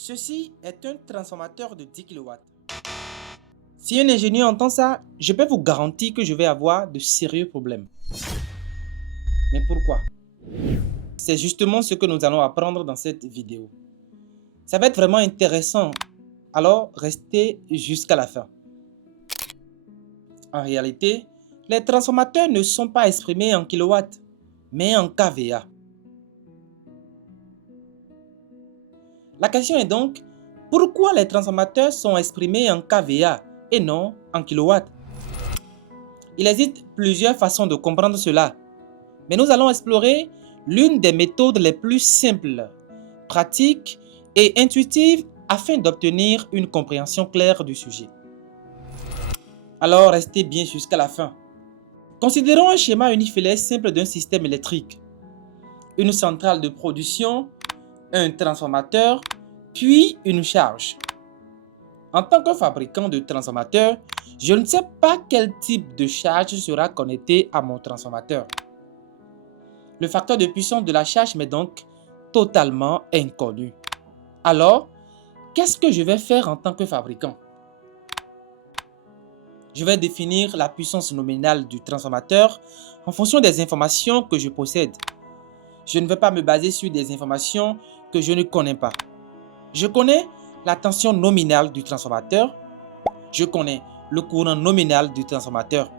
Ceci est un transformateur de 10 kW. Si un ingénieur entend ça, je peux vous garantir que je vais avoir de sérieux problèmes. Mais pourquoi? C'est justement ce que nous allons apprendre dans cette vidéo. Ça va être vraiment intéressant, alors restez jusqu'à la fin. En réalité, les transformateurs ne sont pas exprimés en kilowatts, mais en kVA. La question est donc, pourquoi les transformateurs sont exprimés en kVA et non en kilowatts? Il existe plusieurs façons de comprendre cela, mais nous allons explorer l'une des méthodes les plus simples, pratiques et intuitives afin d'obtenir une compréhension claire du sujet. Alors restez bien jusqu'à la fin. Considérons un schéma unifilaire simple d'un système électrique. Une centrale de production, un transformateur, puis une charge. En tant que fabricant de transformateur, je ne sais pas quel type de charge sera connecté à mon transformateur. Le facteur de puissance de la charge m'est donc totalement inconnu. Alors, qu'est-ce que je vais faire en tant que fabricant? Je vais définir la puissance nominale du transformateur en fonction des informations que je possède. Je ne vais pas me baser sur des informations que je ne connais pas. Je connais la tension nominale du transformateur. Je connais le courant nominal du transformateur.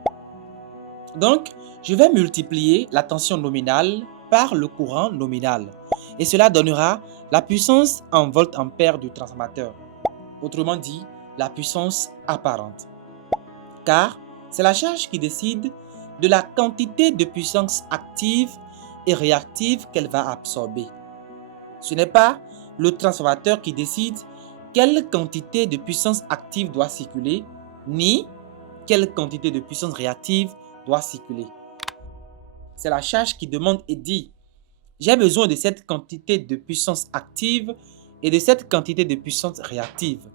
Donc, je vais multiplier la tension nominale par le courant nominal. Et cela donnera la puissance en volt-ampère du transformateur. Autrement dit, la puissance apparente. Car c'est la charge qui décide de la quantité de puissance active et réactive qu'elle va absorber. Ce n'est pas le transformateur qui décide quelle quantité de puissance active doit circuler, ni quelle quantité de puissance réactive doit circuler. C'est la charge qui demande et dit, j'ai besoin de cette quantité de puissance active et de cette quantité de puissance réactive.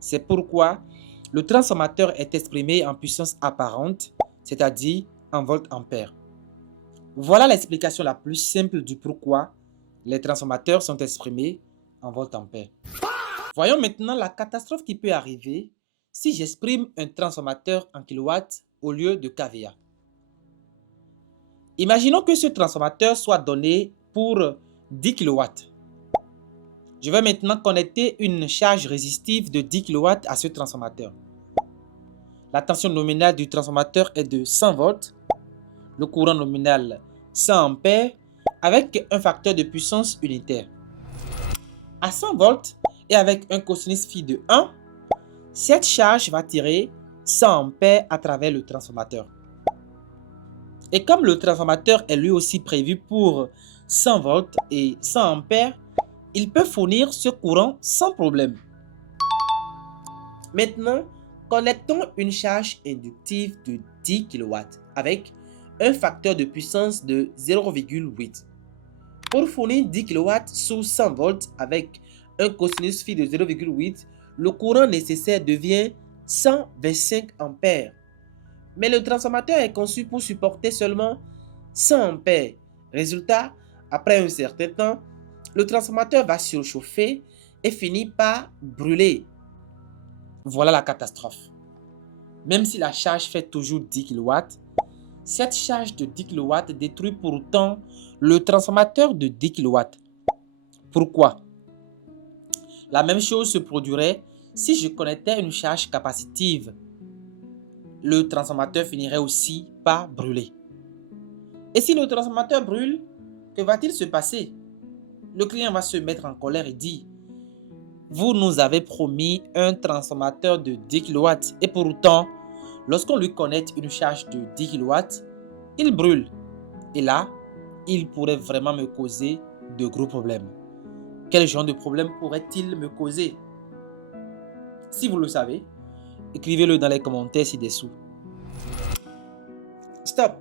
C'est pourquoi le transformateur est exprimé en puissance apparente, c'est-à-dire en volt-ampère. Voilà l'explication la plus simple du pourquoi les transformateurs sont exprimés en volt-ampère. Voyons maintenant la catastrophe qui peut arriver si j'exprime un transformateur en kilowatts au lieu de kVA. Imaginons que ce transformateur soit donné pour 10 kW. Je vais maintenant connecter une charge résistive de 10 kW à ce transformateur. La tension nominale du transformateur est de 100 volts, le courant nominal 100 ampères avec un facteur de puissance unitaire. À 100 volts et avec un cosinus phi de 1, cette charge va tirer 100 ampères à travers le transformateur. Et comme le transformateur est lui aussi prévu pour 100 volts et 100 ampères, il peut fournir ce courant sans problème. Maintenant, connectons une charge inductive de 10 kW avec un facteur de puissance de 0,8. Pour fournir 10 kW sous 100 volts avec un cosinus phi de 0,8, le courant nécessaire devient 125 ampères. Mais le transformateur est conçu pour supporter seulement 100 ampères. Résultat, après un certain temps, le transformateur va surchauffer et finit par brûler. Voilà la catastrophe. Même si la charge fait toujours 10 kW, cette charge de 10 kW détruit pourtant le transformateur de 10 kW. Pourquoi? La même chose se produirait si je connectais une charge capacitive. Le transformateur finirait aussi par brûler. Et si le transformateur brûle, que va-t-il se passer? Le client va se mettre en colère et dire, vous nous avez promis un transformateur de 10 kW et pourtant, lorsqu'on lui connecte une charge de 10 kW, il brûle. Et là, il pourrait vraiment me causer de gros problèmes. Quel genre de problème pourrait-il me causer? Si vous le savez, écrivez-le dans les commentaires ci-dessous. Stop,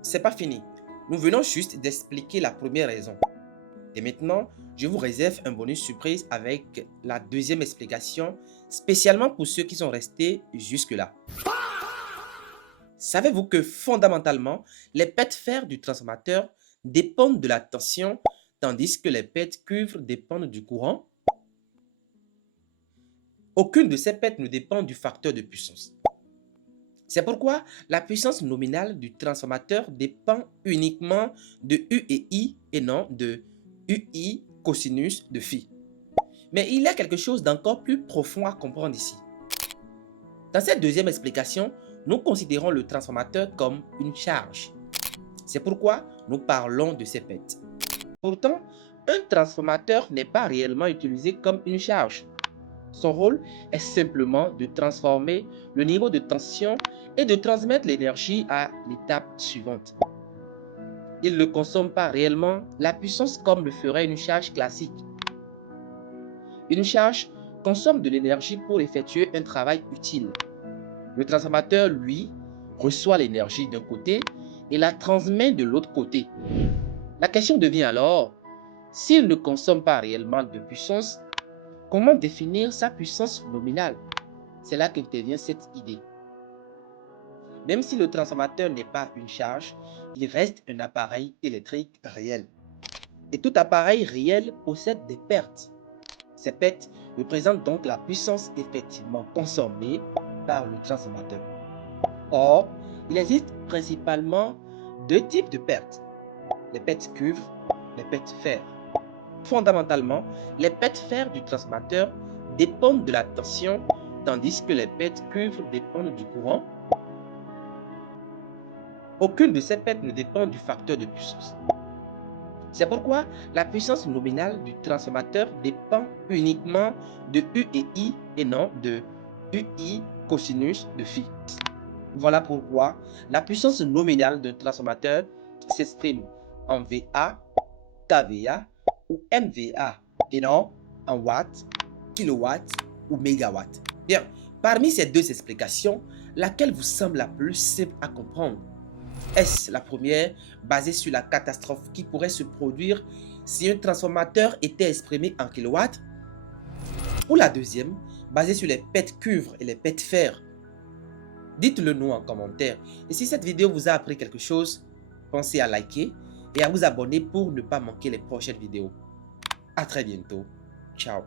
c'est pas fini. Nous venons juste d'expliquer la première raison. Et maintenant, je vous réserve un bonus surprise avec la deuxième explication, spécialement pour ceux qui sont restés jusque-là. Savez-vous que fondamentalement, les pets fer du transformateur dépendent de la tension tandis que les pets cuivres dépendent du courant. Aucune de ces pets ne dépend du facteur de puissance. C'est pourquoi la puissance nominale du transformateur dépend uniquement de U et I et non de UI cosinus de phi. Mais il y a quelque chose d'encore plus profond à comprendre ici. Dans cette deuxième explication, nous considérons le transformateur comme une charge. C'est pourquoi nous parlons de ces pets. Pourtant, un transformateur n'est pas réellement utilisé comme une charge. Son rôle est simplement de transformer le niveau de tension et de transmettre l'énergie à l'étape suivante. Il ne consomme pas réellement la puissance comme le ferait une charge classique. Une charge consomme de l'énergie pour effectuer un travail utile. Le transformateur, lui, reçoit l'énergie d'un côté et la transmet de l'autre côté. La question devient alors, s'il ne consomme pas réellement de puissance, comment définir sa puissance nominale? C'est là qu'intervient cette idée. Même si le transformateur n'est pas une charge, il reste un appareil électrique réel. Et tout appareil réel possède des pertes. Ces pertes représentent donc la puissance effectivement consommée par le transformateur. Or, il existe principalement deux types de pertes, les pertes cuivre, les pertes fer. Fondamentalement, les pertes fer du transformateur dépendent de la tension, tandis que les pertes cuivre dépendent du courant. Aucune de ces pertes ne dépend du facteur de puissance. C'est pourquoi la puissance nominale du transformateur dépend uniquement de U et I et non de UI cosinus de phi. Voilà pourquoi la puissance nominale d'un transformateur s'exprime en VA, kVA ou MVA et non en watts, kilowatts ou mégawatts. Bien, parmi ces deux explications, laquelle vous semble la plus simple à comprendre? Est-ce la première, basée sur la catastrophe qui pourrait se produire si un transformateur était exprimé en kilowatts? Ou la deuxième, basée sur les pets cuivre et les pets fer? Dites-le nous en commentaire. Et si cette vidéo vous a appris quelque chose, pensez à liker et à vous abonner pour ne pas manquer les prochaines vidéos. À très bientôt. Ciao.